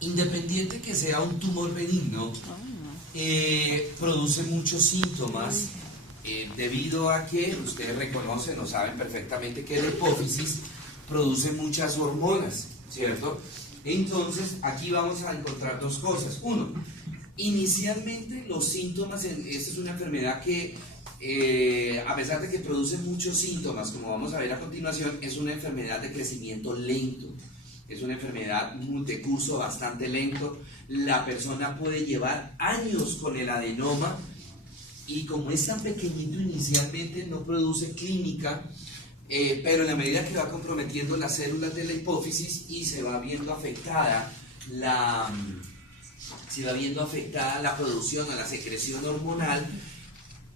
Independiente que sea un tumor benigno, produce muchos síntomas debido a que ustedes reconocen o saben perfectamente que la hipófisis produce muchas hormonas, ¿cierto? Entonces, aquí vamos a encontrar dos cosas. Uno, inicialmente los síntomas, esta es una enfermedad que a pesar de que produce muchos síntomas, como vamos a ver a continuación, es una enfermedad de crecimiento lento. Es una enfermedad de curso bastante lento. La persona puede llevar años con el adenoma y como es tan pequeñito inicialmente no produce clínica, pero en la medida que va comprometiendo las células de la hipófisis y se va viendo afectada la producción o la secreción hormonal,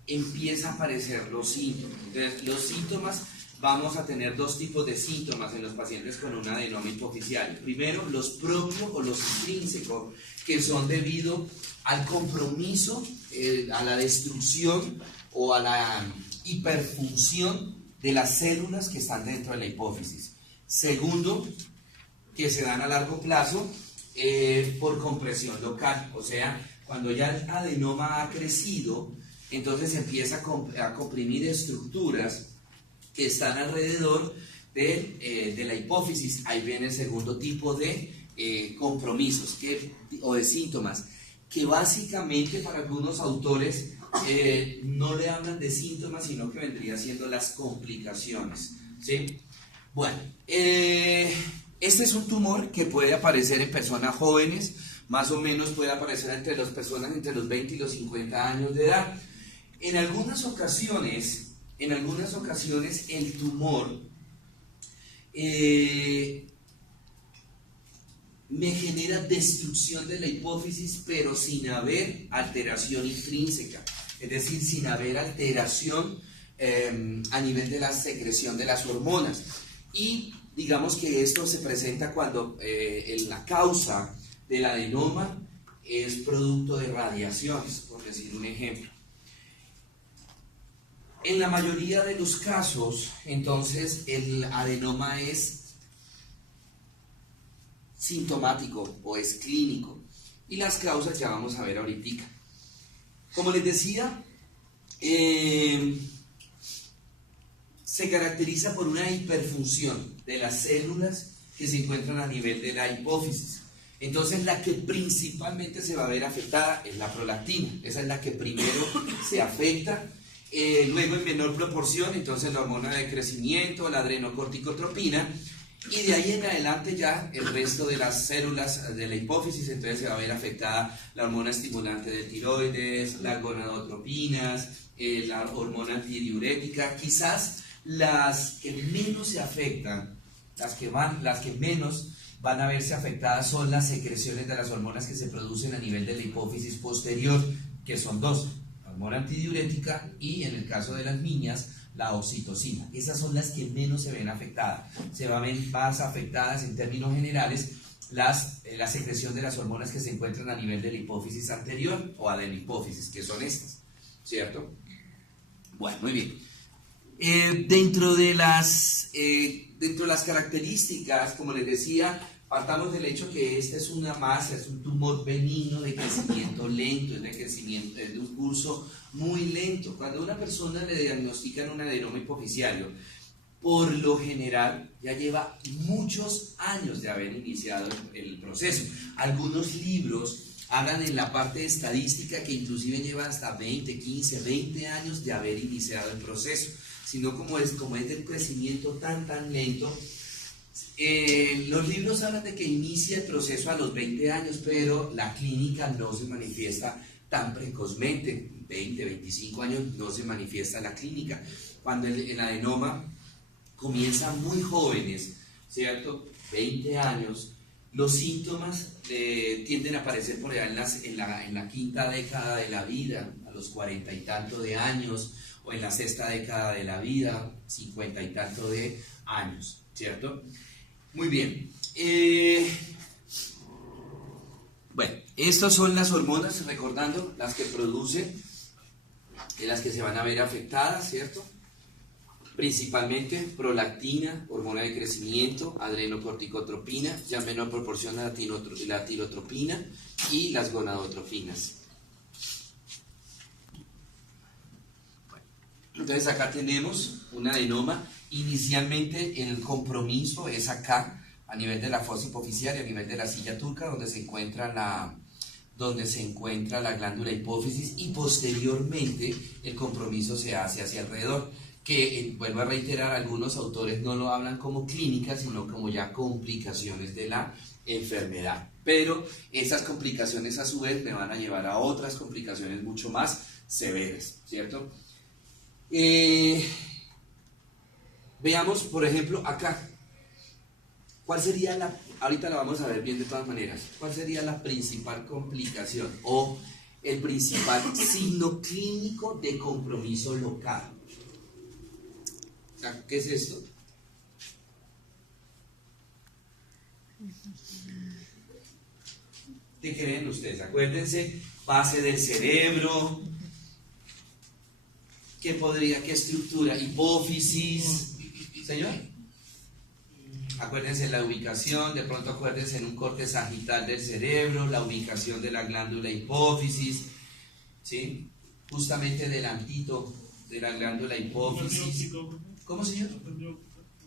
empieza a aparecer los síntomas. Entonces, los síntomas, vamos a tener dos tipos de síntomas en los pacientes con un adenoma hipoficial. Primero, los propios o los intrínsecos, que son debido al compromiso, a la destrucción o a la hiperfunción de las células que están dentro de la hipófisis. Segundo, que se dan a largo plazo por compresión local, o sea, cuando ya el adenoma ha crecido, entonces empieza a comprimir estructuras que están alrededor de la hipófisis. Ahí viene el segundo tipo de compromisos o de síntomas, que básicamente para algunos autores no le hablan de síntomas, sino que vendría siendo las complicaciones, ¿sí? Bueno, este es un tumor que puede aparecer en personas jóvenes, más o menos puede aparecer entre las personas entre los 20 y los 50 años de edad. En algunas ocasiones el tumor me genera destrucción de la hipófisis, pero sin haber alteración intrínseca, es decir, sin haber alteración a nivel de la secreción de las hormonas. Y digamos que esto se presenta cuando la causa del adenoma es producto de radiaciones, por decir un ejemplo. En la mayoría de los casos, entonces, el adenoma es sintomático o es clínico. Y las causas ya vamos a ver ahorita. Como les decía, se caracteriza por una hiperfunción de las células que se encuentran a nivel de la hipófisis. Entonces, la que principalmente se va a ver afectada es la prolactina. Esa es la que primero se afecta. Luego en menor proporción, entonces la hormona de crecimiento, la adrenocorticotropina, y de ahí en adelante ya el resto de las células de la hipófisis, entonces se va a ver afectada la hormona estimulante de tiroides, las gonadotropinas, la hormona antidiurética. Quizás las que menos se afectan, las que menos van a verse afectadas son las secreciones de las hormonas que se producen a nivel de la hipófisis posterior, que son dos: hormona antidiurética y, en el caso de las niñas, la oxitocina. Esas son las que menos se ven afectadas. Se van a ver más afectadas en términos generales la secreción de las hormonas que se encuentran a nivel de la hipófisis anterior o adenopófisis, que son estas, ¿cierto? Bueno, muy bien. Dentro de las características, como les decía, partamos del hecho que esta es una masa, es un tumor benigno de crecimiento lento, es de un curso muy lento. Cuando a una persona le diagnostican un adenoma hipoficiario, por lo general ya lleva muchos años de haber iniciado el proceso. Algunos libros hablan en la parte de estadística que inclusive lleva hasta 20, 15, 20 años de haber iniciado el proceso, sino como es del crecimiento tan lento. Los libros hablan de que inicia el proceso a los 20 años, pero la clínica no se manifiesta tan precozmente. 20, 25 años no se manifiesta la clínica. Cuando el adenoma comienza muy jóvenes, ¿cierto? 20 años, los síntomas tienden a aparecer por allá en la quinta década de la vida, a los 40 y tanto de años, o en la sexta década de la vida, 50 y tanto de años, ¿cierto? Muy bien. Bueno, estas son las hormonas, recordando, las que producen, las que se van a ver afectadas, ¿cierto? Principalmente prolactina, hormona de crecimiento, adrenocorticotropina, ya en menor proporción a la tirotropina y las gonadotropinas. Entonces acá tenemos un adenoma. Inicialmente el compromiso es acá, a nivel de la fosa hipofisial y a nivel de la silla turca, donde se encuentra la glándula hipófisis, y posteriormente el compromiso se hace hacia alrededor, que vuelvo a reiterar, algunos autores no lo hablan como clínica, sino como ya complicaciones de la enfermedad. Pero esas complicaciones a su vez me van a llevar a otras complicaciones mucho más severas, ¿cierto? Veamos, por ejemplo, acá. ¿Cuál sería ahorita la vamos a ver bien de todas maneras, cuál sería la principal complicación o el principal signo clínico de compromiso local? ¿Qué es esto? ¿Qué creen ustedes? Acuérdense, base del cerebro, ¿qué estructura? Hipófisis, señor. Acuérdense la ubicación, de pronto acuérdense en un corte sagital del cerebro, la ubicación de la glándula hipófisis, ¿sí? Justamente delantito de la glándula hipófisis. ¿Cómo, señor?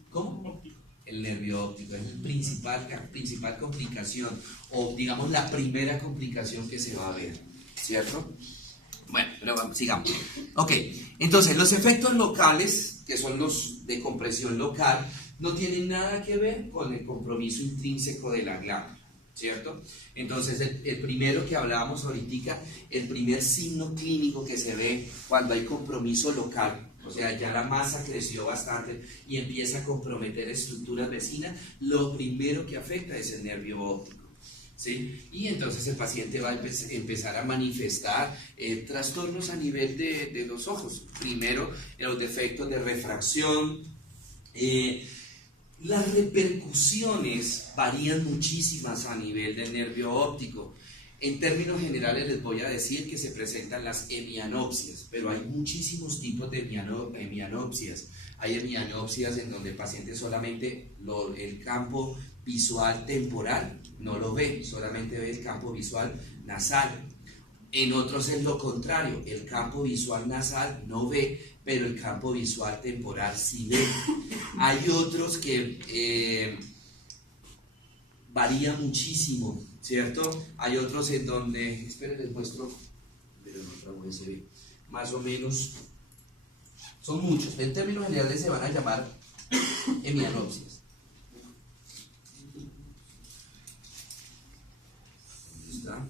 ¿Cómo? El nervio óptico es la principal complicación, o digamos la primera complicación que se va a ver, ¿cierto? Bueno, pero vamos, sigamos. Ok, entonces los efectos locales, que son los de compresión local, no tienen nada que ver con el compromiso intrínseco de la glándula, ¿cierto? Entonces el primero que hablábamos ahorita, el primer signo clínico que se ve cuando hay compromiso local, o sea, ya la masa creció bastante y empieza a comprometer estructuras vecinas, lo primero que afecta es el nervio óptico, ¿sí? Y entonces el paciente va a empezar a manifestar trastornos a nivel de los ojos. Primero, los defectos de refracción. Las repercusiones varían muchísimas a nivel del nervio óptico. En términos generales les voy a decir que se presentan las hemianopsias, pero hay muchísimos tipos de hemianopsias. Hay hemianopsias en donde el paciente solamente el campo visual temporal no lo ve, solamente ve el campo visual nasal. En otros es lo contrario, el campo visual nasal no ve, pero el campo visual temporal sí ve. Hay otros que varía muchísimo, ¿cierto? Hay otros en donde, esperen, les muestro, pero en otra USB, más o menos, son muchos. En términos generales se van a llamar hemianopsias. ¿Dónde está?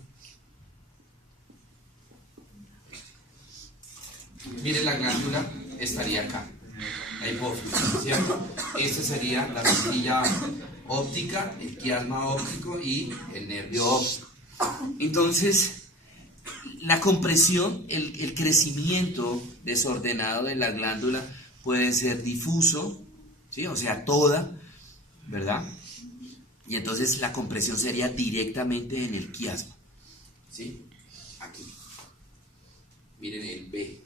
Miren, la glándula estaría acá, la hipófisis, ¿cierto? Esta sería la rejilla óptica, el quiasma óptico y el nervio óptico. Entonces, la compresión, el crecimiento desordenado de la glándula puede ser difuso, ¿sí? O sea, toda, ¿verdad? Y entonces la compresión sería directamente en el quiasma, ¿sí? Aquí. Miren el B.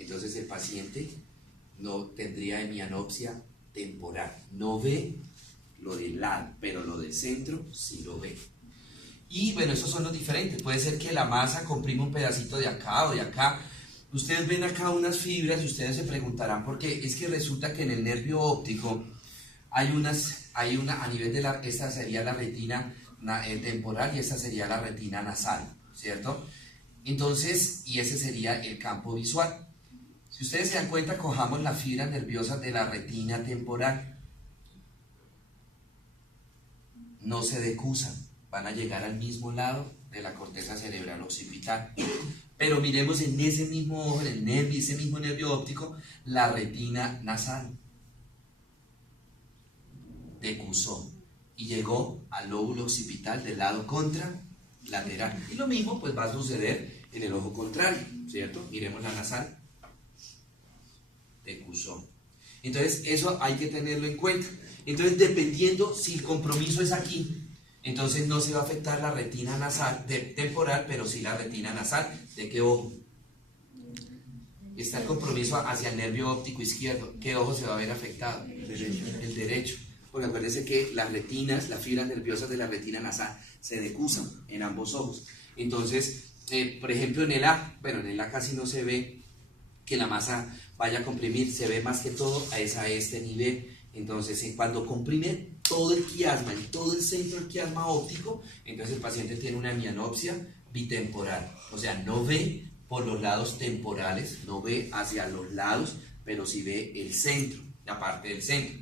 Entonces el paciente no tendría hemianopsia temporal, no ve lo del lado, pero lo del centro sí lo ve. Y bueno, esos son los diferentes. Puede ser que la masa comprima un pedacito de acá o de acá. Ustedes ven acá unas fibras y ustedes se preguntarán por qué. Es que resulta que en el nervio óptico hay una a nivel de esta sería la retina temporal y esta sería la retina nasal, ¿cierto? Entonces, y ese sería el campo visual. Si ustedes se dan cuenta, cojamos las fibras nerviosas de la retina temporal. No se decusan, van a llegar al mismo lado de la corteza cerebral occipital. Pero miremos en ese mismo ojo, ese mismo nervio óptico, la retina nasal. Decusó y llegó al lóbulo occipital del lado contralateral. Y lo mismo pues va a suceder en el ojo contrario, ¿cierto? Miremos la nasal. Decusó. Entonces eso hay que tenerlo en cuenta. Entonces dependiendo si el compromiso es aquí, entonces no se va a afectar la retina nasal temporal, pero sí la retina nasal. ¿De qué ojo? está el compromiso hacia el nervio óptico izquierdo. ¿Qué ojo se va a ver afectado? El derecho. Porque acuérdense que las retinas, las fibras nerviosas de la retina nasal se decusan en ambos ojos. Entonces, por ejemplo, en el A casi no se ve que la masa vaya a comprimir, se ve más que todo a este nivel. Entonces, cuando comprime todo el quiasma, en todo el centro del quiasma óptico, entonces el paciente tiene una hemianopsia bitemporal, o sea, no ve por los lados temporales, no ve hacia los lados, pero sí ve el centro, la parte del centro,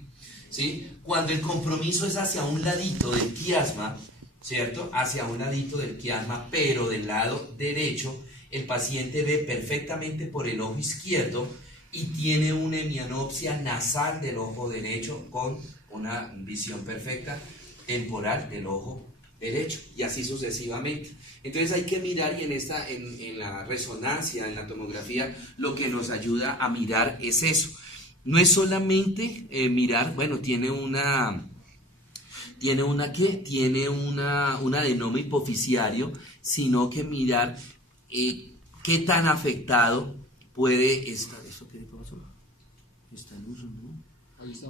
¿sí? Cuando el compromiso es hacia un ladito del quiasma, ¿cierto? Hacia un ladito del quiasma, pero del lado derecho, el paciente ve perfectamente por el ojo izquierdo y tiene una hemianopsia nasal del ojo derecho con una visión perfecta temporal del ojo derecho, y así sucesivamente. Entonces hay que mirar, y en la resonancia, en la tomografía, lo que nos ayuda a mirar es eso. No es solamente mirar, bueno, tiene un adenoma hipofisiario, sino que mirar qué tan afectado puede estar. ¿Esto qué pasó? Está en uso, ¿no? Ahí está.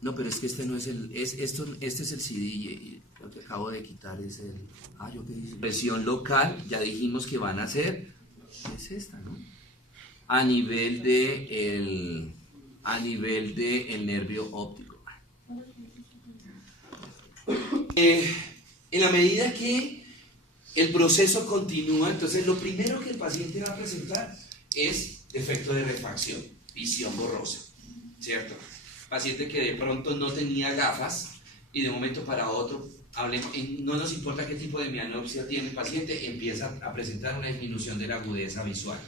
No, pero es que este no es este es el CD, y lo que acabo de quitar es el... ¿yo qué dice? Presión local, ya dijimos que van a ser, es esta, ¿no? A nivel de el nervio óptico. En la medida que el proceso continúa, entonces lo primero que el paciente va a presentar es defecto de refracción, visión borrosa, ¿cierto? Paciente que de pronto no tenía gafas y de un momento para otro, no nos importa qué tipo de hemianopsia tiene el paciente, empieza a presentar una disminución de la agudeza visual.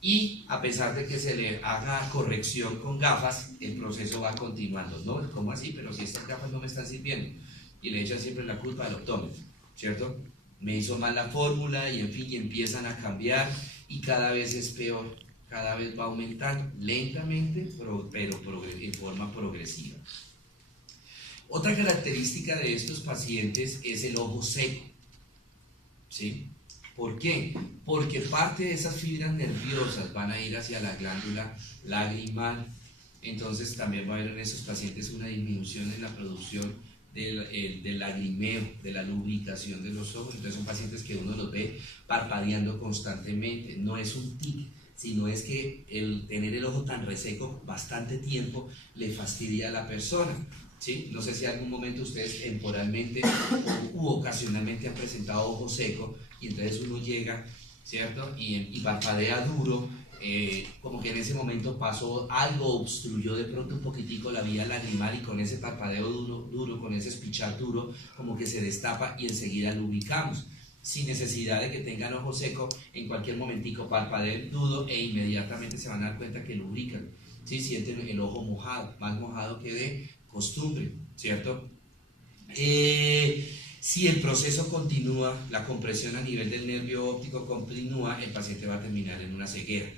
Y a pesar de que se le haga corrección con gafas, el proceso va continuando. ¿No? ¿Cómo así? Pero si estas gafas no me están sirviendo. Y le echan siempre la culpa al optómetro, ¿cierto? Me hizo mal la fórmula y en fin, y empiezan a cambiar y cada vez es peor. Cada vez va aumentando, lentamente, pero en forma progresiva. Otra característica de estos pacientes es el ojo seco, ¿sí? ¿Por qué? Porque parte de esas fibras nerviosas van a ir hacia la glándula lagrimal, entonces también va a haber en esos pacientes una disminución en la producción del lagrimeo, de la lubricación de los ojos. Entonces son pacientes que uno los ve parpadeando constantemente, no es un tic, sino es que el tener el ojo tan reseco bastante tiempo le fastidia a la persona, ¿sí? No sé si en algún momento ustedes temporalmente u ocasionalmente han presentado ojo seco y entonces uno llega, ¿cierto? Y parpadea duro, como que en ese momento pasó algo, obstruyó de pronto un poquitico la vía lagrimal y con ese parpadeo duro, con ese espichar duro, como que se destapa y enseguida lubricamos. Sin necesidad de que tengan ojo seco, en cualquier momentico parpadeen duro e inmediatamente se van a dar cuenta que lubrican, ¿sí? Sienten el ojo mojado, más mojado que de costumbre, ¿cierto? Si el proceso continúa, la compresión a nivel del nervio óptico continúa, el paciente va a terminar en una ceguera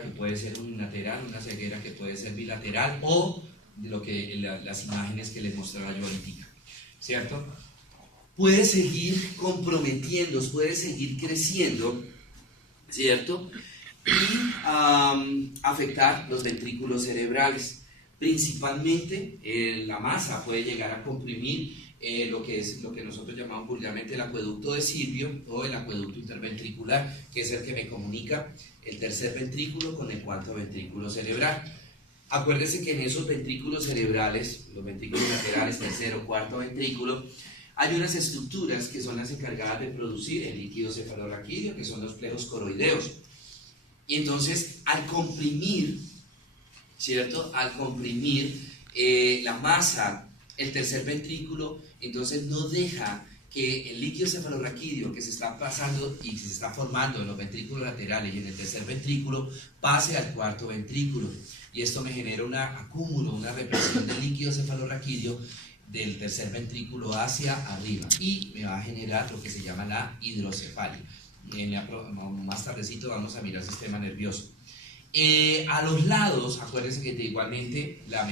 que puede ser unilateral, una ceguera que puede ser bilateral o las imágenes que les mostraba yo ahorita, ¿cierto? Puede seguir comprometiéndose, puede seguir creciendo, ¿cierto? Y afectar los ventrículos cerebrales. Principalmente la masa puede llegar a comprimir lo que nosotros llamamos vulgarmente el acueducto de Silvio o el acueducto interventricular, que es el que me comunica el tercer ventrículo con el cuarto ventrículo cerebral. Acuérdense que en esos ventrículos cerebrales, los ventrículos laterales, tercero, cuarto ventrículo, hay unas estructuras que son las encargadas de producir el líquido cefalorraquídeo, que son los plejos coroideos. Y entonces, al comprimir, ¿cierto? Al comprimir la masa, el tercer ventrículo, entonces no deja que el líquido cefalorraquídeo que se está pasando y se está formando en los ventrículos laterales y en el tercer ventrículo pase al cuarto ventrículo. Y esto me genera un acúmulo, una represión del líquido cefalorraquídeo del tercer ventrículo hacia arriba y me va a generar lo que se llama la hidrocefalia. Más tardecito vamos a mirar el sistema nervioso. A los lados, acuérdense que igualmente la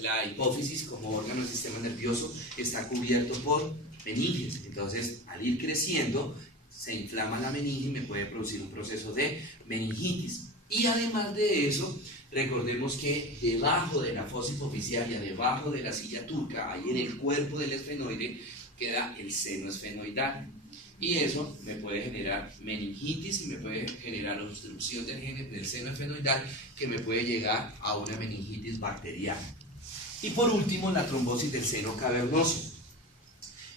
la hipófisis como órgano del sistema nervioso está cubierto por meninges. Entonces, al ir creciendo, se inflama la meninge y me puede producir un proceso de meningitis. Y además de eso, recordemos que debajo de la fosa hipofisiaria, debajo de la silla turca, ahí en el cuerpo del esfenoide, queda el seno esfenoidal. Y eso me puede generar meningitis y me puede generar obstrucción del seno esfenoidal que me puede llegar a una meningitis bacteriana. Y por último, la trombosis del seno cavernoso.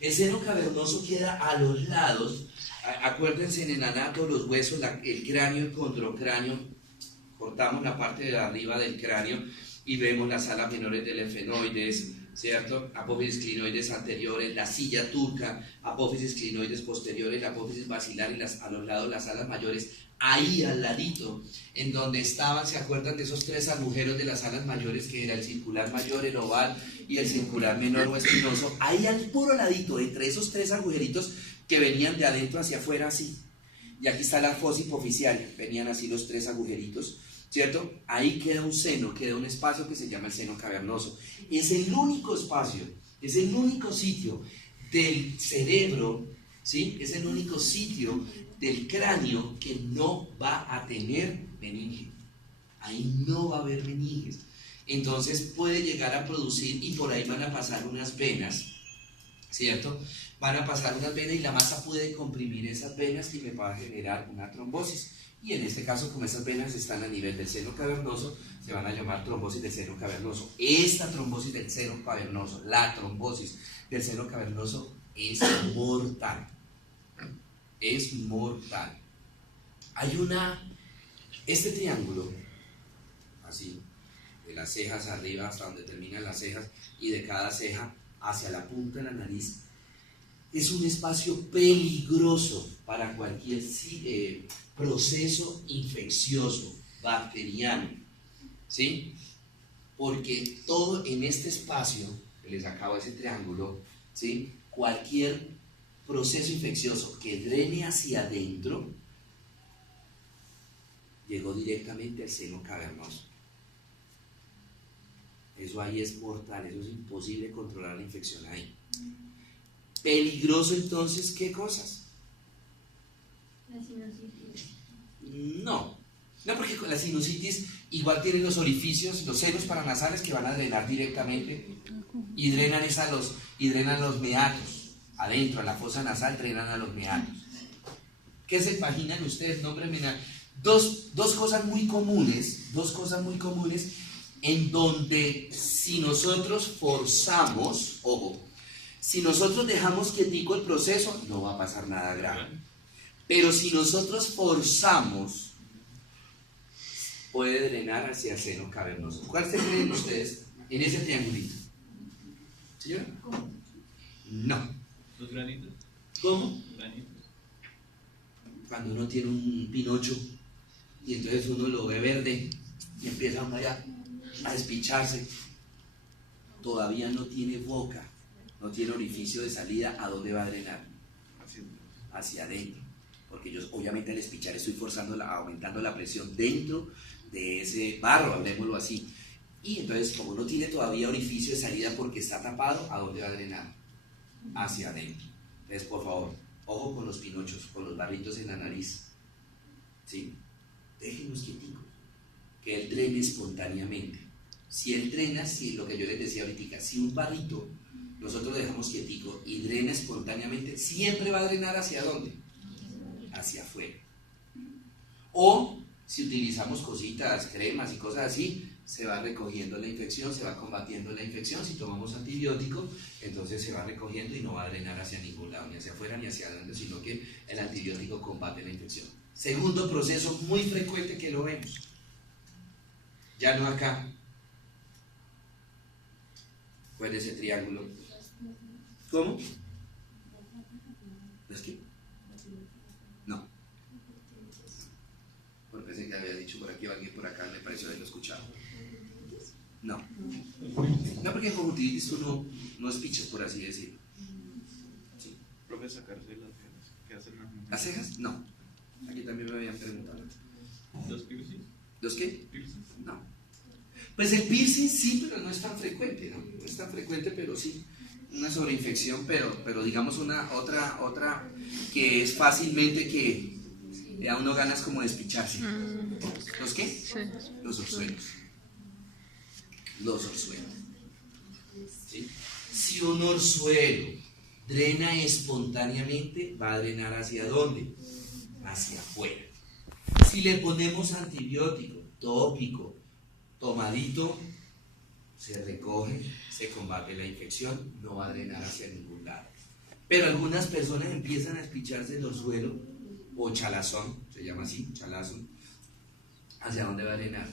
El seno cavernoso queda a los lados. Acuérdense en el anato, los huesos, el cráneo, el condrocráneo, cortamos la parte de arriba del cráneo y vemos las alas menores del esfenoides, ¿cierto? Apófisis clinoides anteriores, la silla turca, apófisis clinoides posteriores, la apófisis basilar y a los lados las alas mayores. Ahí al ladito, en donde estaban, ¿se acuerdan de esos tres agujeros de las alas mayores, que era el circular mayor, el oval y el circular menor o espinoso? Ahí al puro ladito, entre esos tres agujeritos que venían de adentro hacia afuera así. Y aquí está la fosa hipofisiaria, venían así los tres agujeritos, ¿cierto? Ahí queda un seno, queda un espacio que se llama el seno cavernoso. Es el único espacio, es el único sitio del cerebro, ¿sí? Es el único sitio del cráneo que no va a tener meninge. Ahí no va a haber meninges. Entonces puede llegar a producir, y por ahí van a pasar unas venas, ¿cierto? Van a pasar unas venas y la masa puede comprimir esas venas y me va a generar una trombosis. Y en este caso, como esas venas están a nivel del seno cavernoso, se van a llamar trombosis del seno cavernoso. Esta trombosis del seno cavernoso, la trombosis del seno cavernoso, es mortal. Es mortal. Hay este triángulo, así, de las cejas arriba hasta donde terminan las cejas y de cada ceja hacia la punta de la nariz, es un espacio peligroso para cualquier proceso infeccioso, bacteriano, ¿sí? Porque todo en este espacio, que les acabo ese triángulo, ¿sí? Cualquier proceso infeccioso que drene hacia adentro, llegó directamente al seno cavernoso. Eso ahí es mortal, eso es imposible controlar la infección ahí. Peligroso entonces, ¿qué cosas? La sinusitis. No, porque con la sinusitis igual tienen los orificios, los senos paranasales que van a drenar directamente y drenan los meatos. Adentro, en la fosa nasal, drenan a los meatos. ¿Qué se imaginan ustedes? Nómbrenme dos cosas muy comunes, en donde si nosotros forzamos, ojo, si nosotros dejamos quietico el proceso, no va a pasar nada grave. Pero si nosotros forzamos, puede drenar hacia el seno cavernoso. ¿Cuál se creen ustedes en ese triangulito? ¿Señora? No. ¿Los granitos? ¿Cómo? Granitos. Cuando uno tiene un pinocho y entonces uno lo ve verde y empieza uno ya a despicharse, todavía no tiene boca, no tiene orificio de salida. ¿A dónde va a drenar? Hacia adentro, porque yo obviamente al despichar estoy aumentando la presión dentro de ese barro, hablemoslo así, y entonces como no tiene todavía orificio de salida porque está tapado, ¿a dónde va a drenar? Hacia adentro. Entonces, por favor, ojo con los pinochos, con los barritos en la nariz, ¿sí? Déjenlos quieticos, que él drene espontáneamente. Si él drena, si lo que yo les decía ahorita, si un barrito nosotros lo dejamos quietico y drena espontáneamente, siempre va a drenar ¿hacia dónde? Hacia afuera. O si utilizamos cositas, cremas y cosas así, se va recogiendo la infección, se va combatiendo la infección. Si tomamos antibiótico, entonces se va recogiendo y no va a drenar hacia ningún lado, ni hacia afuera ni hacia adentro, sino que el antibiótico combate la infección. Segundo proceso muy frecuente que lo vemos, ya no acá. ¿Cuál es ese triángulo? ¿Cómo? ¿Es qué? No. Bueno, pensé que había dicho por aquí o alguien por acá, me pareció haberlo escuchado. No. No, porque en conjuntivitis tú no espichas, por así decirlo. Sí. Profe, sacarse las cejas. ¿Qué hacen las mujeres? ¿Las cejas? No. Aquí también me habían preguntado. ¿Los piercings? ¿Los qué? ¿Piercings? No. Pues el piercing sí, pero no es tan frecuente, ¿no? No es tan frecuente, pero sí. una sobreinfección, pero digamos otra que es fácilmente que le da a uno ganas como de despicharse. ¿Los qué? Sí. Los orzuelos. Los orzuelos. ¿Sí? Si un orzuelo drena espontáneamente, va a drenar ¿hacia dónde? Hacia afuera. Si le ponemos antibiótico tópico, tomadito, se recoge, se combate la infección, no va a drenar hacia ningún lado. Pero algunas personas empiezan a despicharse el orzuelo, o chalazón, se llama así, chalazón. ¿Hacia dónde va a drenar?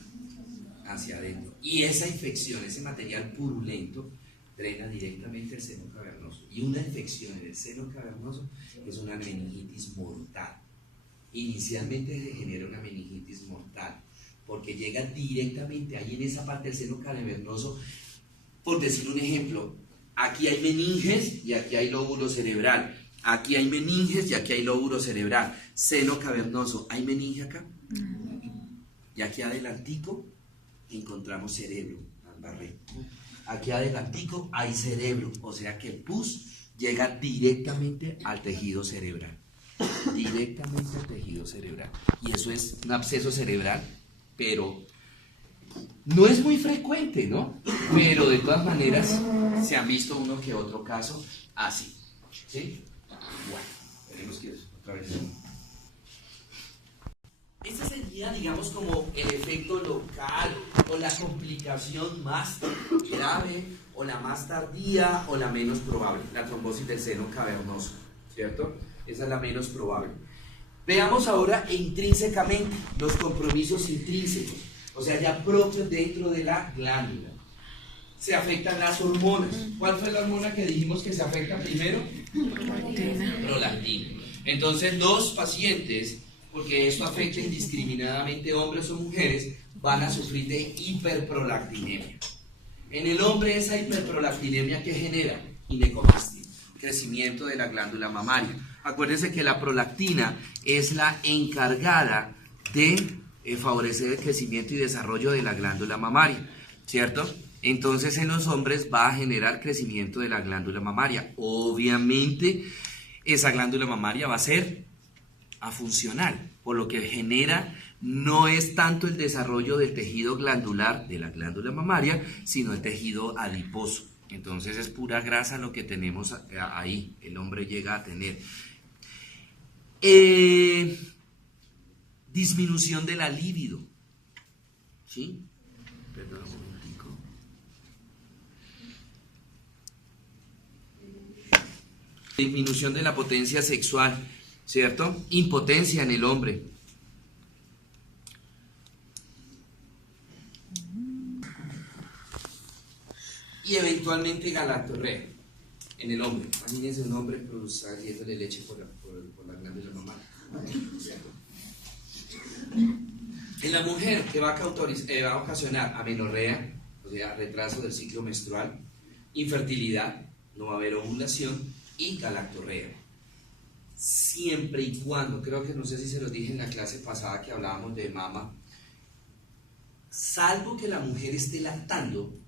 Hacia adentro. Y esa infección, ese material purulento, drena directamente el seno cavernoso. Y una infección en el seno cavernoso es una meningitis mortal. Inicialmente se genera una meningitis mortal, porque llega directamente ahí en esa parte del seno cavernoso. Por decir un ejemplo, aquí hay meninges y aquí hay lóbulo cerebral. Aquí hay meninges y aquí hay lóbulo cerebral. Seno cavernoso, ¿hay meninge acá? Y aquí adelantico encontramos cerebro, barré. Aquí adelantico hay cerebro, o sea que el pus llega directamente al tejido cerebral. Directamente al tejido cerebral. Y eso es un absceso cerebral, pero no es muy frecuente, ¿no? Pero de todas maneras se han visto uno que otro caso así. ¿Sí? Bueno, veremos que otra vez. Este sería, digamos, como el efecto local o la complicación más grave o la más tardía o la menos probable, la trombosis del seno cavernoso, ¿cierto? Esa es la menos probable. Veamos ahora intrínsecamente los compromisos intrínsecos, o sea, ya propios dentro de la glándula. Se afectan las hormonas. ¿Cuál fue la hormona que dijimos que se afecta primero? Prolactina. Entonces, los pacientes, porque esto afecta indiscriminadamente hombres o mujeres, van a sufrir de hiperprolactinemia. En el hombre, esa hiperprolactinemia que genera ginecomastia, crecimiento de la glándula mamaria. Acuérdense que la prolactina es la encargada de favorecer el crecimiento y desarrollo de la glándula mamaria, ¿cierto? Entonces en los hombres va a generar crecimiento de la glándula mamaria. Obviamente esa glándula mamaria va a ser afuncional, por lo que genera no es tanto el desarrollo del tejido glandular de la glándula mamaria, sino el tejido adiposo. Entonces es pura grasa lo que tenemos ahí, el hombre llega a tener. Disminución de la libido. ¿Sí? Perdón un momentico. Disminución de la potencia sexual, ¿cierto? Impotencia en el hombre. Y eventualmente galactorrea en el hombre. Imagínense un hombre saliéndole leche por la glándula mamaria. En la mujer, que va a ocasionar amenorrea, o sea, retraso del ciclo menstrual, infertilidad, no va a haber ovulación, y galactorrea. Siempre y cuando, creo que no sé si se los dije en la clase pasada que hablábamos de mama, salvo que la mujer esté lactando,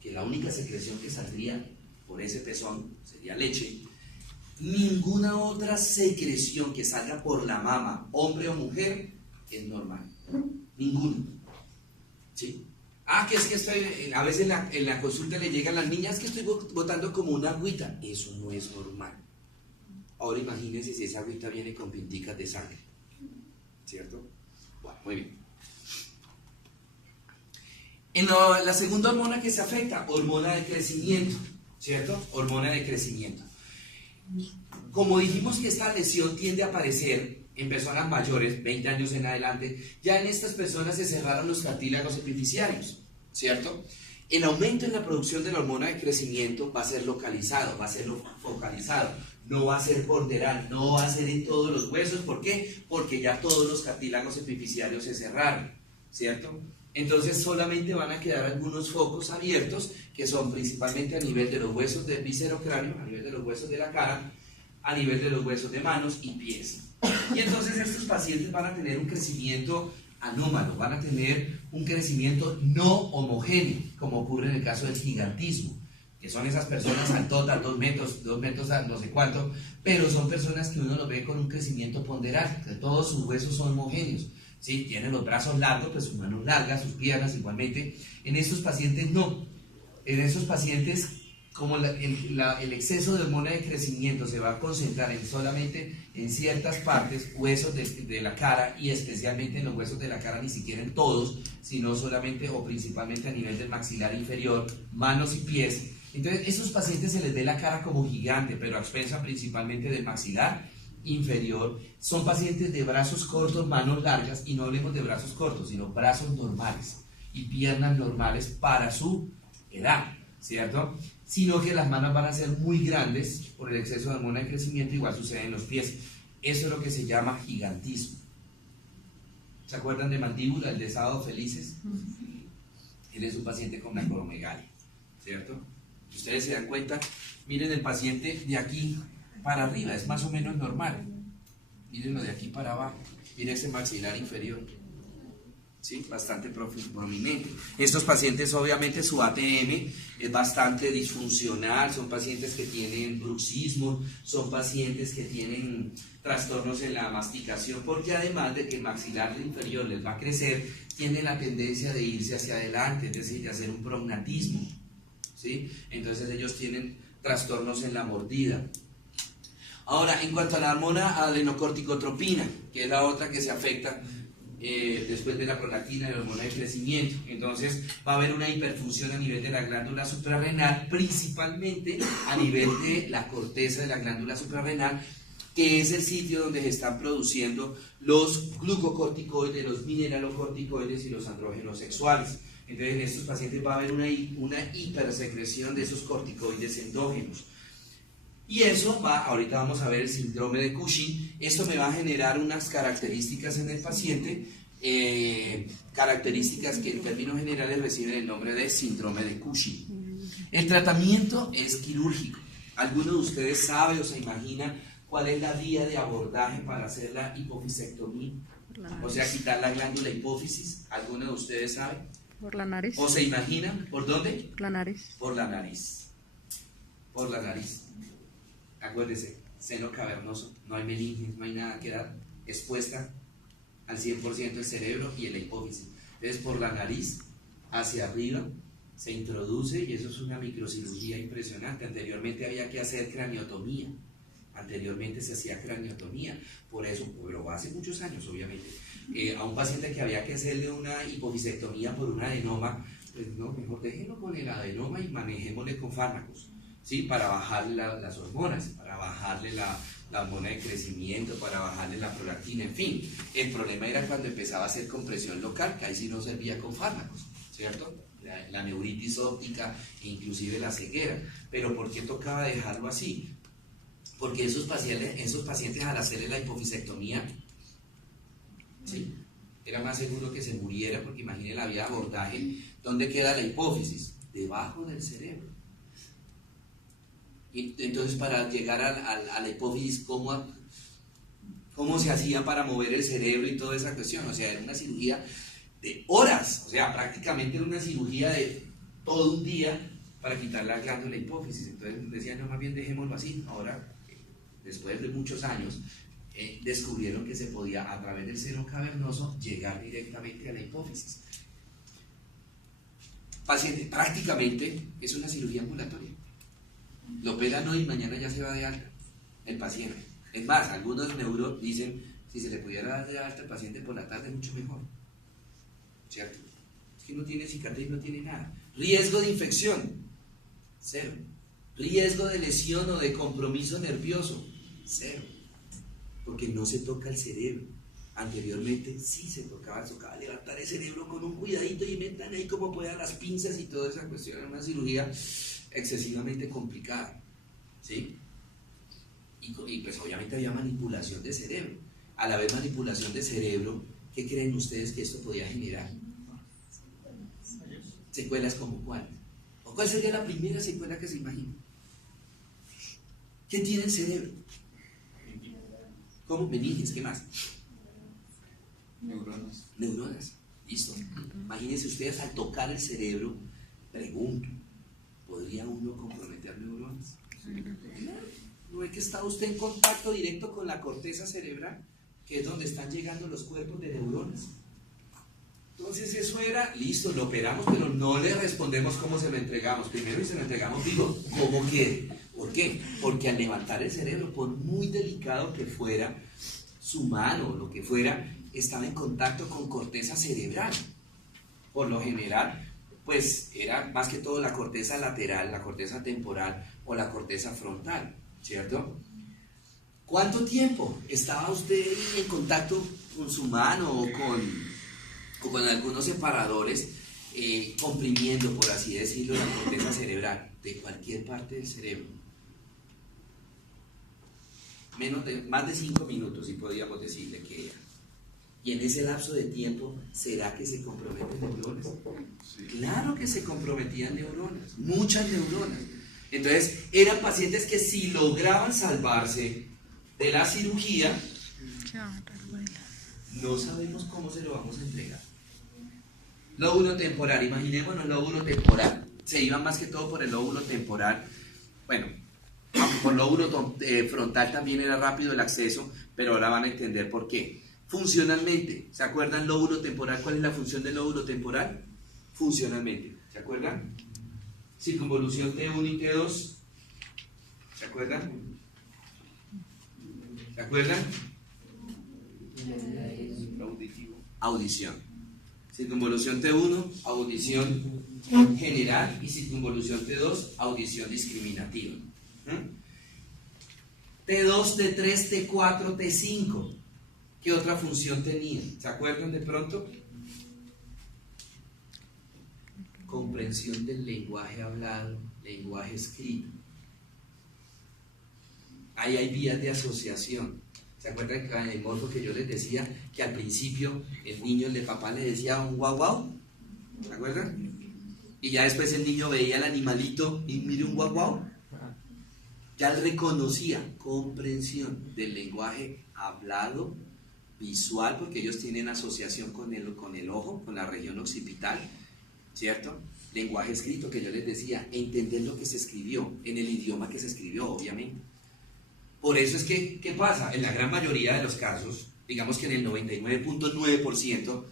que la única secreción que saldría por ese pezón sería leche, ninguna otra secreción que salga por la mama, hombre o mujer, es normal. Ninguna. ¿Sí? Que es que estoy, a veces en la consulta le llegan las niñas que estoy botando como una agüita. Eso no es normal. Ahora imagínense si esa agüita viene con pinticas de sangre. ¿Cierto? Bueno, muy bien. En la segunda hormona que se afecta, hormona de crecimiento, ¿cierto? Hormona de crecimiento. Como dijimos que esta lesión tiende a aparecer en personas mayores, 20 años en adelante, ya en estas personas se cerraron los cartílagos epifisiarios, ¿cierto? El aumento en la producción de la hormona de crecimiento va a ser localizado, va a ser focalizado, no va a ser ponderal, no va a ser en todos los huesos. ¿Por qué? Porque ya todos los cartílagos epifisiarios se cerraron, ¿cierto? Entonces solamente van a quedar algunos focos abiertos, que son principalmente a nivel de los huesos del viscerocráneo, a nivel de los huesos de la cara, a nivel de los huesos de manos y pies. Y entonces estos pacientes van a tener un crecimiento anómalo, van a tener un crecimiento no homogéneo, como ocurre en el caso del gigantismo. que son esas personas altotas, 2 metros a no sé cuánto, pero son personas que uno los ve con un crecimiento ponderal, o sea, todos sus huesos son homogéneos, ¿sí? Tienen los brazos largos, pues sus manos largas, sus piernas igualmente. En estos pacientes no, en esos pacientes como el exceso de hormona de crecimiento se va a concentrar solamente en ciertas partes, huesos de la cara, y especialmente en los huesos de la cara, ni siquiera en todos, sino solamente o principalmente a nivel del maxilar inferior, manos y pies. Entonces, esos pacientes se les ve la cara como gigante, pero a expensas principalmente del maxilar inferior. Son pacientes de brazos cortos, manos largas, y no hablemos de brazos cortos, sino brazos normales y piernas normales para su edad, ¿cierto? Sino que las manos van a ser muy grandes por el exceso de hormona de crecimiento, igual sucede en los pies. Eso es lo que se llama gigantismo. ¿Se acuerdan de Mandíbula, el de Sábado Felices? Él es un paciente con macromegalia, ¿cierto? Si ustedes se dan cuenta, miren el paciente de aquí para arriba, es más o menos normal. Mírenlo de aquí para abajo, miren ese maxilar inferior. ¿Sí? Bastante prominente. Estos pacientes, obviamente, su ATM es bastante disfuncional, son pacientes que tienen bruxismo, son pacientes que tienen trastornos en la masticación, porque además de que el maxilar inferior les va a crecer, tienen la tendencia de irse hacia adelante, es decir, de hacer un prognatismo, ¿sí? Entonces ellos tienen trastornos en la mordida. Ahora, en cuanto a la hormona adenocorticotropina, que es la otra que se afecta después de la prolactina y la hormona de crecimiento, entonces va a haber una hiperfunción a nivel de la glándula suprarrenal, principalmente a nivel de la corteza de la glándula suprarrenal, que es el sitio donde se están produciendo los glucocorticoides, los mineralocorticoides y los andrógenos sexuales. Entonces en estos pacientes va a haber una hipersecreción de esos corticoides endógenos. Y eso va, ahorita vamos a ver el síndrome de Cushing. Esto me va a generar unas características en el paciente, características que en términos generales reciben el nombre de síndrome de Cushing. El tratamiento es quirúrgico. ¿Alguno de ustedes sabe o se imagina cuál es la vía de abordaje para hacer la hipofisectomía? O sea, quitar la glándula hipófisis. ¿Alguno de ustedes sabe? Por la nariz. ¿O se imagina? ¿Por dónde? Por la nariz. Por la nariz. Por la nariz. Acuérdese, seno cavernoso, no hay meninges, no hay nada que dar, expuesta al 100% el cerebro y la hipófisis. Entonces, por la nariz, hacia arriba, se introduce, y eso es una microcirugía impresionante. Anteriormente había que hacer craniotomía, anteriormente se hacía craniotomía, por eso, pero hace muchos años, obviamente, a un paciente que había que hacerle una hipofisectomía por un adenoma, pues no, mejor déjenlo con el adenoma y manejémosle con fármacos. ¿Sí? Para bajarle las hormonas, para bajarle la hormona de crecimiento, para bajarle la prolactina, en fin. El problema era cuando empezaba a hacer compresión local, que ahí sí no servía con fármacos, ¿cierto? La neuritis óptica, inclusive la ceguera. Pero ¿por qué tocaba dejarlo así? Porque esos pacientes al hacerle la hipofisectomía, ¿sí? Era más seguro que se muriera, porque imagine la vía de abordaje. ¿Dónde queda la hipófisis? Debajo del cerebro. Y entonces, para llegar a la hipófisis, ¿cómo se hacía para mover el cerebro y toda esa cuestión? O sea, era una cirugía de horas, o sea, prácticamente era una cirugía de todo un día para quitar la glándula hipófisis. Entonces decían, no, más bien dejémoslo así. Ahora, después de muchos años, descubrieron que se podía, a través del seno cavernoso, llegar directamente a la hipófisis. Paciente, prácticamente es una cirugía ambulatoria. Lo operan hoy y mañana ya se va de alta el paciente. Es más, algunos neuros dicen, si se le pudiera dar de alta al paciente por la tarde, mucho mejor. ¿Cierto? Es que no tiene cicatriz, no tiene nada. Riesgo de infección, cero. Riesgo de lesión o de compromiso nervioso, cero. Porque no se toca el cerebro. Anteriormente sí se tocaba levantar el cerebro con un cuidadito y metan ahí como puedan las pinzas y toda esa cuestión. Era una cirugía excesivamente complicada, ¿sí? Y pues obviamente había manipulación de cerebro. A la vez manipulación de cerebro, ¿qué creen ustedes que esto podía generar? Secuelas como cuál. ¿O cuál sería la primera secuela que se imagina? ¿Qué tiene el cerebro? ¿Cómo? Meninges, ¿qué más? Neuronas. Neuronas, listo. Imagínense ustedes al tocar el cerebro, pregunto, ¿podría uno comprometer neuronas? ¿No es que está usted en contacto directo con la corteza cerebral, que es donde están llegando los cuerpos de neuronas? Entonces eso era, listo, lo operamos, pero no le respondemos cómo se lo entregamos. Primero y se lo entregamos, digo, ¿cómo quede? ¿Por qué? Porque al levantar el cerebro, por muy delicado que fuera su mano o lo que fuera, estaba en contacto con corteza cerebral. Por lo general, pues era más que todo la corteza lateral, la corteza temporal o la corteza frontal, ¿cierto? ¿Cuánto tiempo estaba usted en contacto con su mano o con algunos separadores, comprimiendo, por así decirlo, la corteza cerebral de cualquier parte del cerebro? Más de 5 minutos, si podríamos decirle que era. Y en ese lapso de tiempo, ¿será que se comprometen neuronas? Sí. Claro que se comprometían neuronas, muchas neuronas. Entonces, eran pacientes que si lograban salvarse de la cirugía, no sabemos cómo se lo vamos a entregar. Lóbulo temporal, imaginémonos lóbulo temporal. Se iban más que todo por el lóbulo temporal. Bueno, por lóbulo frontal también era rápido el acceso, pero ahora van a entender por qué. Funcionalmente, ¿se acuerdan lóbulo temporal? ¿Cuál es la función del lóbulo temporal? Funcionalmente, ¿se acuerdan? Circunvolución T1 y T2, ¿se acuerdan? ¿Se acuerdan? Auditivo. Audición. Circunvolución T1, audición general, y circunvolución T2, audición discriminativa. T2, T3, T4, T5. ¿Qué otra función tenía? ¿Se acuerdan de pronto? Comprensión del lenguaje hablado, lenguaje escrito. Ahí hay vías de asociación. ¿Se acuerdan en el morfo que yo les decía que al principio el niño, el de papá, le decía un guau guau? ¿Se acuerdan? Y ya después el niño veía al animalito y mire un guau guau. Ya él reconocía comprensión del lenguaje hablado, visual, porque ellos tienen asociación con el ojo, con la región occipital, ¿cierto? Lenguaje escrito, que yo les decía, entender lo que se escribió, en el idioma que se escribió, obviamente. Por eso es que, ¿qué pasa? En la gran mayoría de los casos, digamos que en el 99.9%,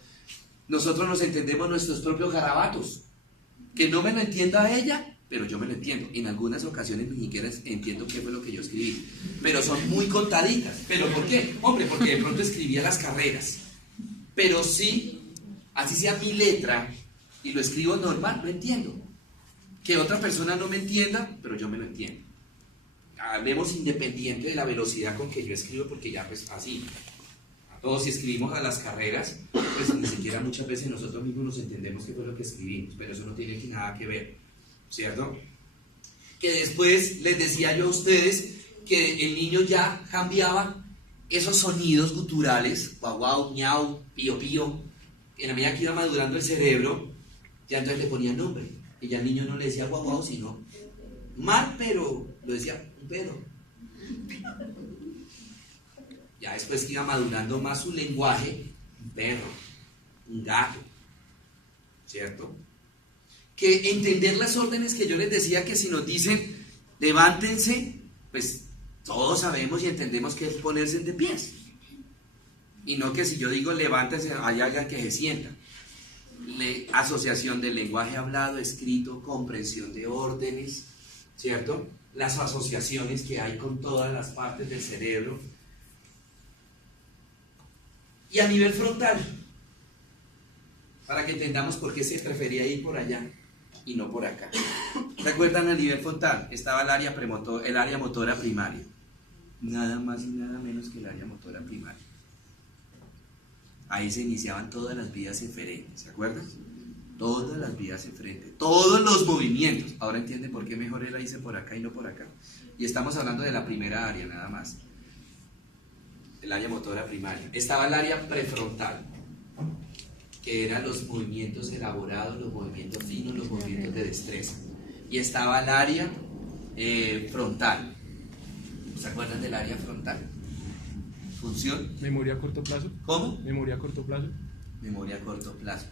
nosotros nos entendemos nuestros propios garabatos. Que no me lo entienda ella, pero yo me lo entiendo. En algunas ocasiones ni siquiera entiendo qué fue lo que yo escribí, pero son muy contaditas. ¿Pero por qué? Hombre, porque de pronto escribía las carreras, pero sí, así sea mi letra y lo escribo normal, lo entiendo. Que otra persona no me entienda, pero yo me lo entiendo. Hablemos independiente de la velocidad con que yo escribo, porque ya pues así, a todos si escribimos a las carreras, pues ni siquiera muchas veces nosotros mismos nos entendemos qué fue lo que escribimos, pero eso no tiene nada que ver, ¿cierto? Que después les decía yo a ustedes que el niño ya cambiaba esos sonidos guturales, guau guau, miau, pío pío, en la medida que iba madurando el cerebro, ya entonces le ponía nombre, y ya el niño no le decía guau guau, sino mal, pero lo decía un pedo. Ya después que iba madurando más su lenguaje, un perro, un gato, ¿cierto? Que entender las órdenes que yo les decía, que si nos dicen levántense, pues todos sabemos y entendemos que es ponerse de pies. Y no que si yo digo levántense, hay alguien que se sienta. Asociación del lenguaje hablado, escrito, comprensión de órdenes, ¿cierto? Las asociaciones que hay con todas las partes del cerebro. Y a nivel frontal, para que entendamos por qué se prefería ir por allá y no por acá. ¿Se acuerdan? A nivel frontal estaba el área motora primaria. Nada más y nada menos que el área motora primaria. Ahí se iniciaban todas las vías eferentes, ¿se acuerdan? Todas las vías eferentes, todos los movimientos. Ahora entienden por qué mejor la hice por acá y no por acá. Y estamos hablando de la primera área nada más. El área motora primaria. Estaba el área prefrontal, que eran los movimientos elaborados, los movimientos finos, los movimientos de destreza. Y estaba el área frontal. ¿Se acuerdan del área frontal? Función. ¿Memoria a corto plazo? ¿Cómo? ¿Memoria a corto plazo? Memoria a corto plazo.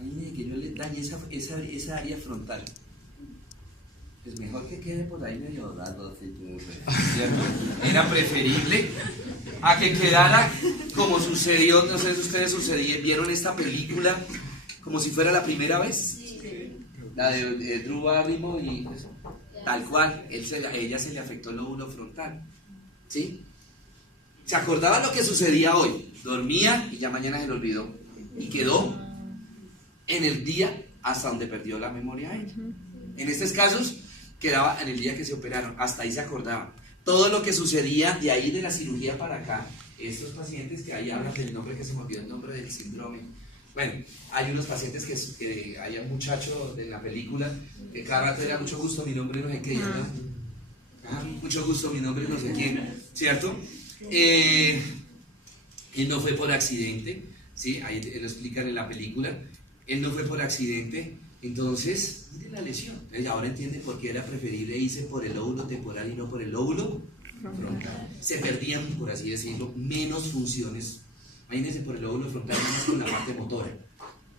Ay, que yo le dañe esa área frontal. Es mejor que quede por ahí medio dado, ¿cierto? Era preferible a que quedara como sucedió, no sé si ustedes vieron esta película como si fuera la primera vez, Sí. la de Drew Barrymore, y pues, tal cual, a ella se le afectó el lóbulo frontal, ¿sí? Se acordaba lo que sucedía hoy, dormía y ya mañana se le olvidó, y quedó en el día hasta donde perdió la memoria ella. En estos casos quedaba en el día que se operaron, hasta ahí se acordaban. Todo lo que sucedía de ahí de la cirugía para acá, estos pacientes que ahí hablan del nombre, que se me olvidó el nombre del síndrome. Bueno, hay unos pacientes que hay un muchacho de la película que cada rato era mucho gusto, mi nombre no sé qué, ¿no? Mucho gusto, mi nombre no sé quién, ¿cierto? Él no fue por accidente, ¿sí? Ahí lo explican en la película. Él no fue por accidente, entonces, mire la lesión. Ahora entiende por qué era preferible irse por el lóbulo temporal y no por el lóbulo frontal. Se perdían, por así decirlo, menos funciones. Imagínense por el lóbulo frontal, nada más con la parte motora.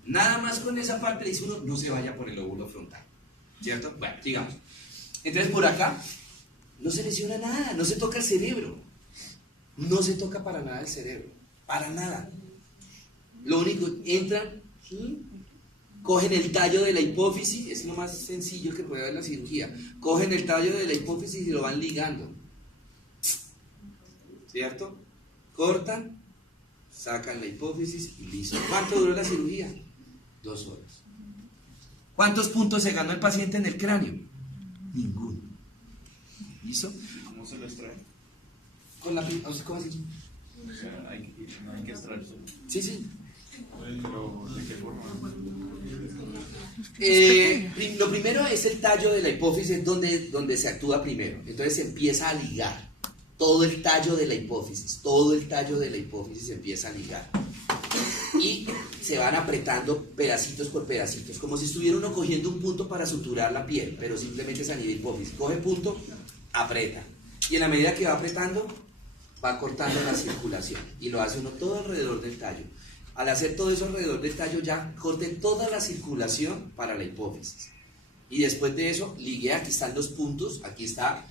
Nada más con esa parte le dice uno, no se vaya por el lóbulo frontal. ¿Cierto? Bueno, digamos. Entonces por acá no se lesiona nada, no se toca el cerebro. No se toca para nada el cerebro. Para nada. Lo único, entran, ¿sí? Cogen el tallo de la hipófisis, es lo más sencillo que puede haber la cirugía. Cogen el tallo de la hipófisis y lo van ligando. ¿Cierto? Cortan, sacan la hipófisis y listo. ¿Cuánto duró la cirugía? 2 horas. ¿Cuántos puntos se ganó el paciente en el cráneo? Ninguno. ¿Listo? ¿Cómo se lo extrae? Con la ¿cómo así? O sea, no hay que extraer solo. Sí, sí. Pero, ¿de qué forma? Lo primero es el tallo de la hipófisis, donde se actúa primero. Entonces se empieza a ligar todo el tallo de la hipófisis, se empieza a ligar. Y se van apretando pedacitos por pedacitos, como si estuviera uno cogiendo un punto para suturar la piel, pero simplemente es a nivel hipófisis. Coge punto, aprieta. Y en la medida que va apretando, va cortando la circulación. Y lo hace uno todo alrededor del tallo. Al hacer todo eso alrededor del tallo, ya corte toda la circulación para la hipófisis. Y después de eso, ligué, aquí están los puntos, aquí está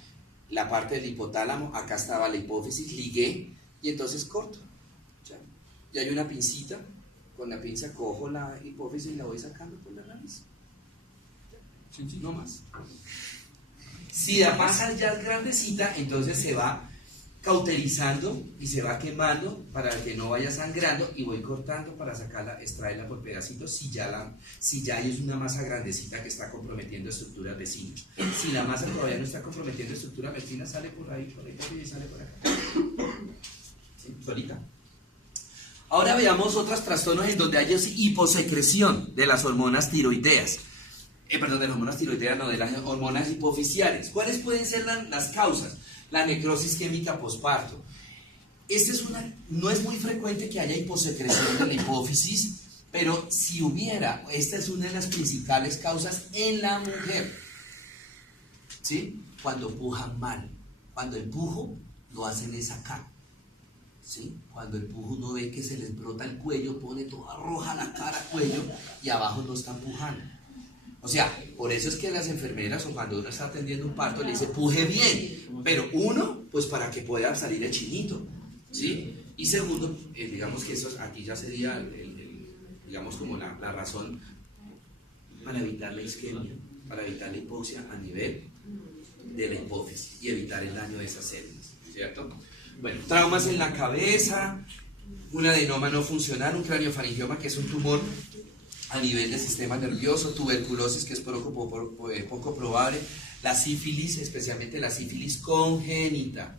la parte del hipotálamo, acá estaba la hipófisis, ligué, y entonces corto. Ya hay una pincita, con la pinza cojo la hipófisis y la voy sacando por la nariz. No más. Si la masa ya es grandecita, entonces se va cauterizando y se va quemando para que no vaya sangrando, y voy cortando para sacarla, extraerla por pedacitos si ya es una masa grandecita que está comprometiendo estructuras vecinas. Si la masa todavía no está comprometiendo estructuras vecinas, sale por ahí y sale por acá. ¿Sí? Solita. Ahora veamos otros trastornos en donde hay hiposecreción de las hormonas tiroideas. De las hormonas tiroideas, no, de las hormonas hipoficiales. ¿Cuáles pueden ser las causas? La necrosis química posparto. No es muy frecuente que haya hiposecreción de la hipófisis, pero si hubiera, esta es una de las principales causas en la mujer. ¿Sí? Cuando pujan mal. Cuando empujo, lo hacen es acá. ¿Sí? Cuando empujo, uno ve que se les brota el cuello, pone toda roja la cara, cuello, y abajo no están pujando. O sea, por eso es que las enfermeras, o cuando uno está atendiendo un parto, le dice puje bien, pero uno, pues para que pueda salir el chinito, ¿sí? Y segundo, digamos que eso aquí ya sería digamos como la razón para evitar la isquemia, para evitar la hipoxia a nivel de la hipófisis y evitar el daño de esas células, ¿cierto? Bueno, traumas en la cabeza, un adenoma no funcional, un craniofaringioma, que es un tumor a nivel del sistema nervioso, tuberculosis, que es poco probable, la sífilis, especialmente la sífilis congénita.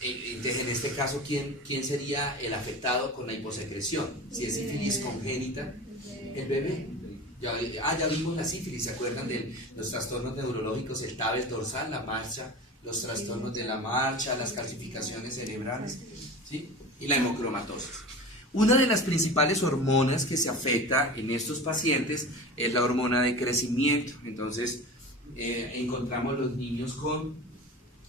Entonces, en este caso, ¿quién sería el afectado con la hiposecreción? Si es sífilis congénita, el bebé. Ya vimos la sífilis, ¿se acuerdan de los trastornos neurológicos, el tabes dorsal, la marcha, los trastornos de la marcha, las calcificaciones cerebrales, ¿sí? Y la hemocromatosis? Una de las principales hormonas que se afecta en estos pacientes es la hormona de crecimiento. Entonces, encontramos los niños con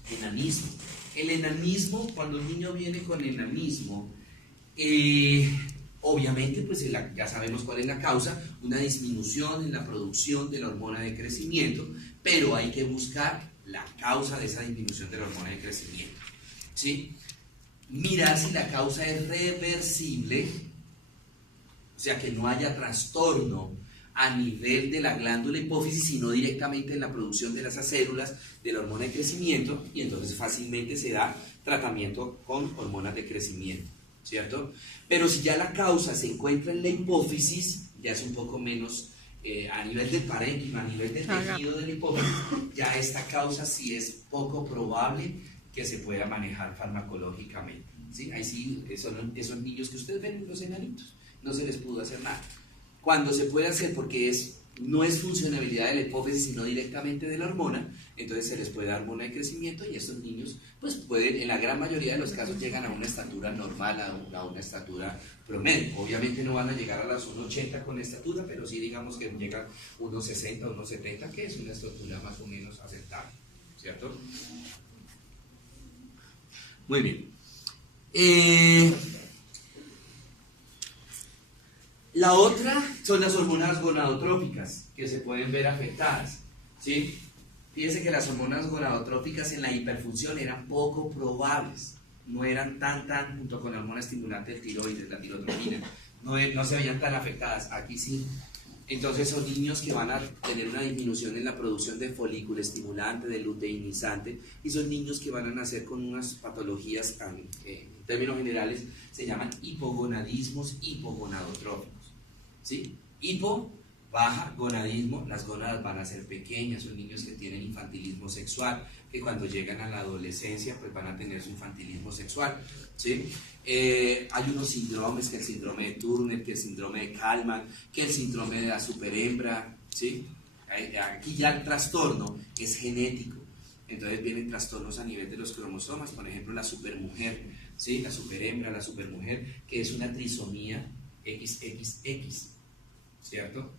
enanismo. El enanismo, cuando un niño viene con enanismo, Obviamente, pues ya sabemos cuál es la causa, una disminución en la producción de la hormona de crecimiento, pero hay que buscar la causa de esa disminución de la hormona de crecimiento, ¿sí? Mirar si la causa es reversible, o sea, que no haya trastorno a nivel de la glándula hipófisis, sino directamente en la producción de esas células de la hormona de crecimiento, y entonces fácilmente se da tratamiento con hormonas de crecimiento, ¿cierto? Pero si ya la causa se encuentra en la hipófisis, ya es un poco menos, a nivel del parénquima, a nivel del tejido de la hipófisis, ya esta causa sí es poco probable que se pueda manejar farmacológicamente, ¿sí? Ahí sí, son esos niños que ustedes ven, los enanitos, no se les pudo hacer nada. Cuando se puede hacer, porque no es funcionabilidad de la hipófisis, sino directamente de la hormona, entonces se les puede dar hormona de crecimiento y estos niños pues pueden, en la gran mayoría de los casos, llegan a una estatura normal, a una estatura promedio. Obviamente no van a llegar a las 1,80 con estatura, pero sí digamos que llegan 1,60, 1,70, que es una estatura más o menos aceptable, ¿cierto? Muy bien. La otra son las hormonas gonadotrópicas que se pueden ver afectadas, ¿sí? Fíjense que las hormonas gonadotrópicas en la hiperfunción eran poco probables, no eran tan, junto con la hormona estimulante del tiroides, la tirotropina, no se veían tan afectadas, aquí sí. Entonces son niños que van a tener una disminución en la producción de folículo estimulante, de luteinizante, y son niños que van a nacer con unas patologías, en términos generales, se llaman hipogonadismos hipogonadotrópicos, ¿sí? Hipo, baja, gonadismo, las gónadas van a ser pequeñas, son niños que tienen infantilismo sexual, que cuando llegan a la adolescencia pues van a tener su infantilismo sexual, ¿sí? Hay unos síndromes, que el síndrome de Turner, que el síndrome de Kallmann, que el síndrome de la superhembra, ¿sí? Aquí ya el trastorno es genético, entonces vienen trastornos a nivel de los cromosomas, por ejemplo la supermujer, ¿sí? La superhembra, la supermujer, que es una trisomía XXX, ¿cierto?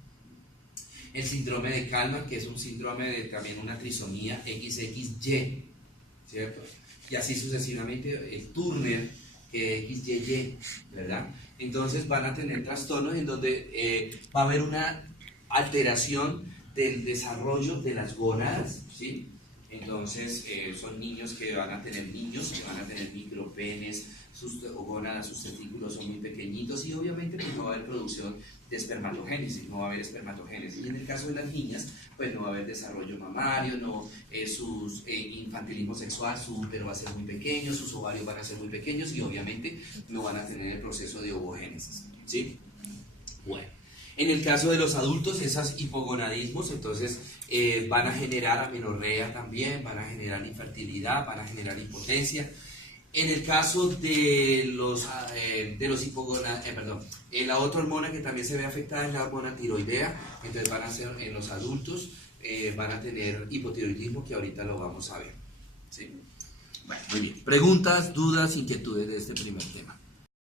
El síndrome de Kallmann, que es un síndrome de también una trisomía XXY, ¿cierto? Y así sucesivamente el Turner, que es XYY, ¿verdad? Entonces van a tener trastornos en donde va a haber una alteración del desarrollo de las gónadas, ¿sí? Entonces son niños que van a tener micropenes, sus gónadas, sus testículos son muy pequeñitos y obviamente pues no va a haber producción de espermatogénesis, no va a haber espermatogénesis. Y en el caso de las niñas, pues no va a haber desarrollo mamario, su infantilismo sexual, su útero va a ser muy pequeño, sus ovarios van a ser muy pequeños y obviamente no van a tener el proceso de ovogénesis, ¿sí? Bueno, en el caso de los adultos, esos hipogonadismos, entonces van a generar amenorrea también, van a generar infertilidad, van a generar impotencia. En el caso de los hipogonadismos, la otra hormona que también se ve afectada es la hormona tiroidea, entonces van a ser en los adultos, van a tener hipotiroidismo, que ahorita lo vamos a ver, ¿sí? Bueno, muy bien. Preguntas, dudas, inquietudes de este primer tema.